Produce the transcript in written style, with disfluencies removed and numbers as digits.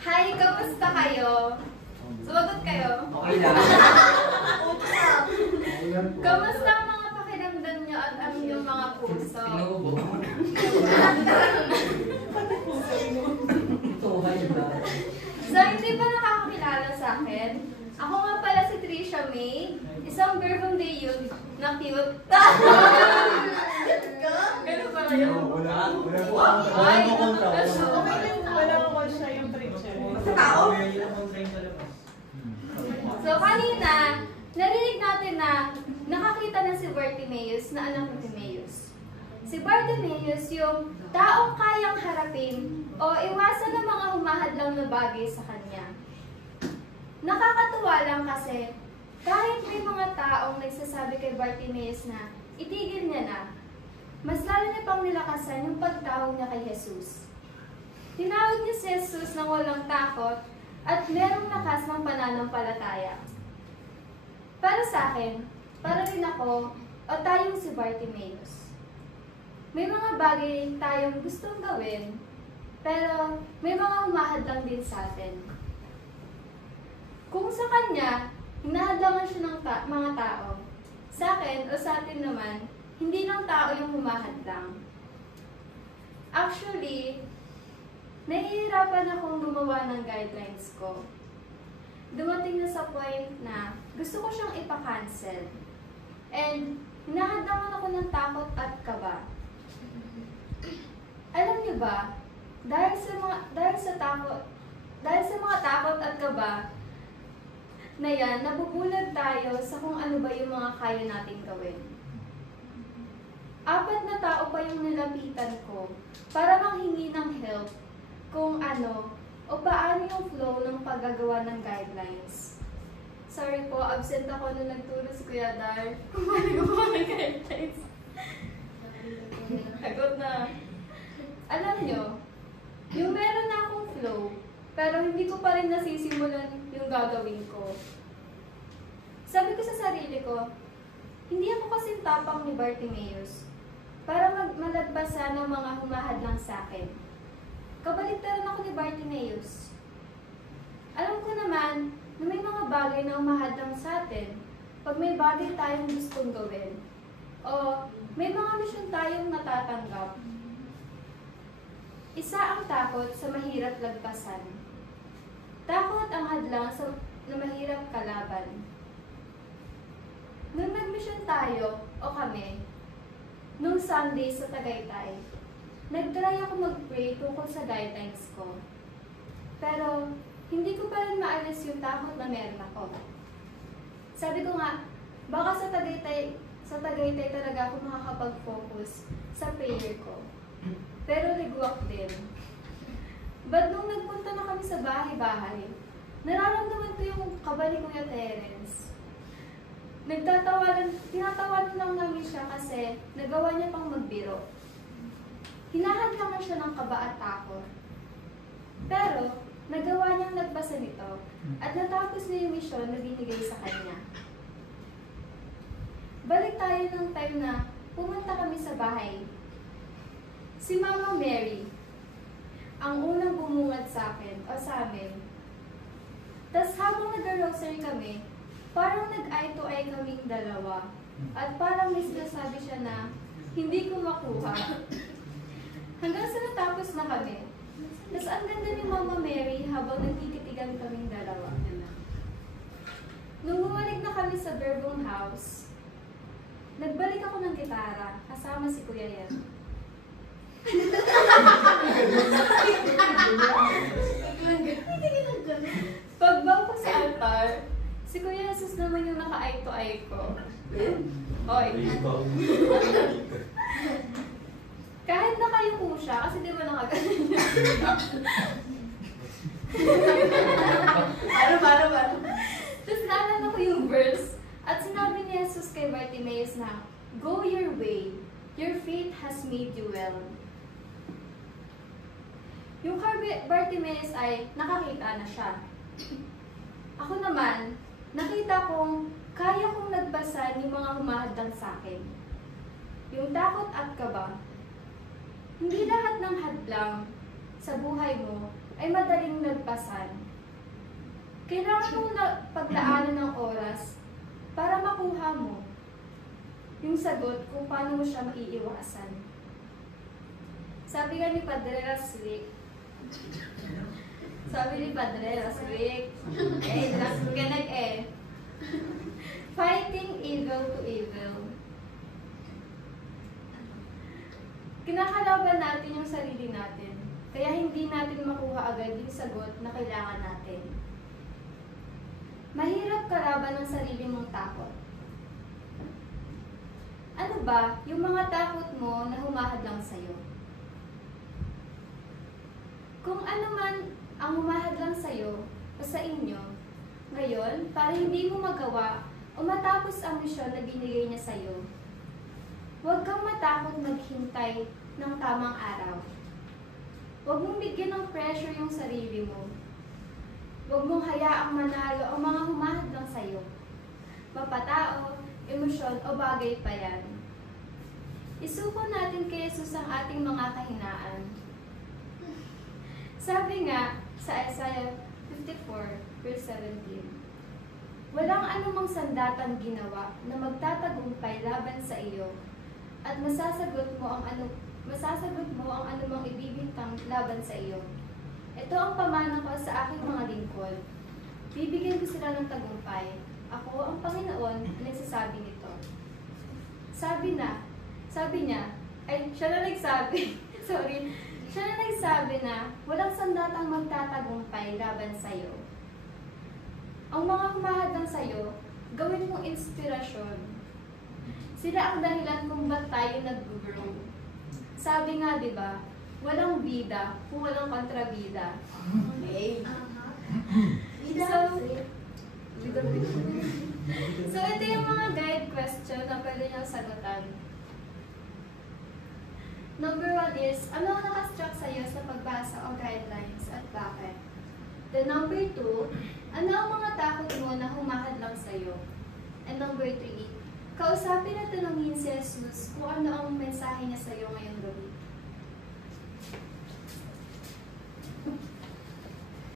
Hi, kamusta kayo? Sumagot kayo? Okay lang. Kamusta ang mga pakiramdam nyo at ang inyong mga puso? Tinubo. Tuhay ba? So, hindi ba nakakakilala sa akin? Ako nga pala si Trisha May, isang Verbum Day youth na cute. Ganun ba kayo? Ay, Wala ko siya yung picture. So, kanina, narinig natin na nakakita na si Bartimaeus na anak ni Timaeus. Si Bartimaeus yung taong kayang harapin o iwasan ng mga humahadlang na bagay sa kanya. Nakakatuwa lang kasi kahit may mga taong nagsasabi kay Bartimaeus na itigil niya na, mas lalo niya pang nilakasan yung pagtawag niya kay Jesus. Tinawag niya si Jesus ng walang takot at merong lakas ng pananampalataya. Para sa akin, para rin ako o tayong si Bartimaeus. May mga bagay tayong gustong gawin, pero may mga humahadlang din sa atin. Kung sa kanya, hinahadlangan siya ng mga tao, sa akin o sa atin naman, hindi lang tao yung humahadlang. Actually, nahihirapan akong gumawa ng guidelines ko. Dumating na sa point na gusto ko siyang ipa-cancel. And hinahadlangan ako ng takot at kaba. Alam niyo ba, dahil sa mga takot at kaba na yan, nabubulag tayo sa kung ano ba yung mga kaya nating gawin. 4 na tao pa yung nilapitan ko para manghingi ng help kung ano o paano yung flow ng paggagawa ng guidelines. Sorry po, absent ako nung nagturo si Kuya Dar. Kumali ko po ng guidelines. Hagot na. Alam nyo, yung meron na akong flow, pero hindi ko pa rin nasisimulan yung gagawin ko. Sabi ko sa sarili ko, hindi ako kasing tapang ni Bartimaeus para malagpasan ng mga humahadlang sa akin. Kabaligtaran ako ni Bartimaeus. Alam ko naman na may mga bagay na humahadlang sa atin pag may bagay tayong gustong gawin o may mga misyon tayong natatanggap. Isa ang takot sa mahirap lagpasan. Takot ang hadlang na mahirap kalaban. Nung nag-mission tayo, o kami, nung Sunday sa Tagaytay, nag-try ako mag-pray tungkol sa guidelines ko. Pero, hindi ko pa rin maalis yung takot na meron ako. Sabi ko nga, baka sa Tagaytay talaga ako makakapag-focus sa prayer ko. Pero nagwak din. But nung nagpunta na kami sa bahay-bahay, nararamdaman ko yung kaba ni Kuya Terence. Tinatawanan lang namin siya kasi nagawa niya pang magbiro. Hinahadlangan siya ng kaba at takot. Pero, nagawa niyang nagpasa nito at natapos niya yung misyon na binigay sa kanya. Balik tayo ng time na pumunta kami sa bahay. Si Mama Mary, ang unang bumungad sa akin o sa amin. Tas habang nag-rosary kami, parang nag-eye-to-eye kaming dalawa. At parang may sinasabi siya na hindi ko makuha. Hanggang sa natapos na kami. Tas ang ganda ni Mama Mary habang nagtititigan kaming dalawa. Nung bumalik na kami sa Verbum House, nagbalik ako ng gitara kasama si Kuya Yan. Pagbang ko sa altar, si Kuya Jesus naman yung naka-eye to eye ko. Oy. Kahit nakayuko siya, kasi di ba nakagaling niya? Para. Tapos naalala ko yung verse, at sinabi ni Jesus kay Bartimaeus na, "Go your way, your faith has made you well." Yung kay Bartimaeus ay nakakita na siya. Ako naman, nakita kong kaya kong nagbasan yung mga humahadlang sa akin. Yung takot at kaba. Hindi lahat ng hadlang sa buhay mo ay madaling nagpasan. Kailangan mong paglaanan ng oras para makuha mo yung sagot kung paano mo siya maiiwasan. Sabi nga ni Padre Raswick, fighting evil to evil. Kinakalaban natin yung sarili natin, kaya hindi natin makuha agad yung sagot na kailangan natin. Mahirap kalaban ng sarili mong takot. Ano ba yung mga takot mo na humahadlang sa'yo? Kung ano man ang humahadlang sa'yo o sa inyo, ngayon, para hindi mo magawa o matapos ang misyon na binigay niya sa'yo, huwag kang matakot maghintay ng tamang araw. Huwag mong bigyan ng pressure yung sarili mo. Huwag mong hayaang manalo ang mga humahadlang sa'yo. Mapatao, emosyon o bagay pa yan. Isuko natin kay Jesus ang ating mga kahinaan. Sabi nga sa Isaiah 54 verse 17, walang anumang sandatang ginawa na magtatagumpay laban sa iyo at masasagot mo ang anumang ibibintang laban sa iyo. Ito ang pamana ko sa aking mga lingkod. Bibigyan ko sila ng tagumpay. Ako ang Panginoon na nagsasabi nito. Siya na nagsabi na walang sandatang magtatagumpay laban sa iyo. Ang mga humahadlang sa iyo, gawin mong inspirasyon. Sila ang dahilan kung ba't tayo nag-grow. Sabi nga, di ba? Walang bida kung walang kontrabida. Okay. So, ito yung mga guide question na pwede niyong sagutan. Number 1 is, ano ang nakastruck sa iyo sa pagbasa o guidelines at bakit? The number 2, ano ang mga takot mo na humahadlang sa iyo? And number 3, kausapin at tanungin si Jesus kung ano ang mensahe niya sa iyo ngayong gabi.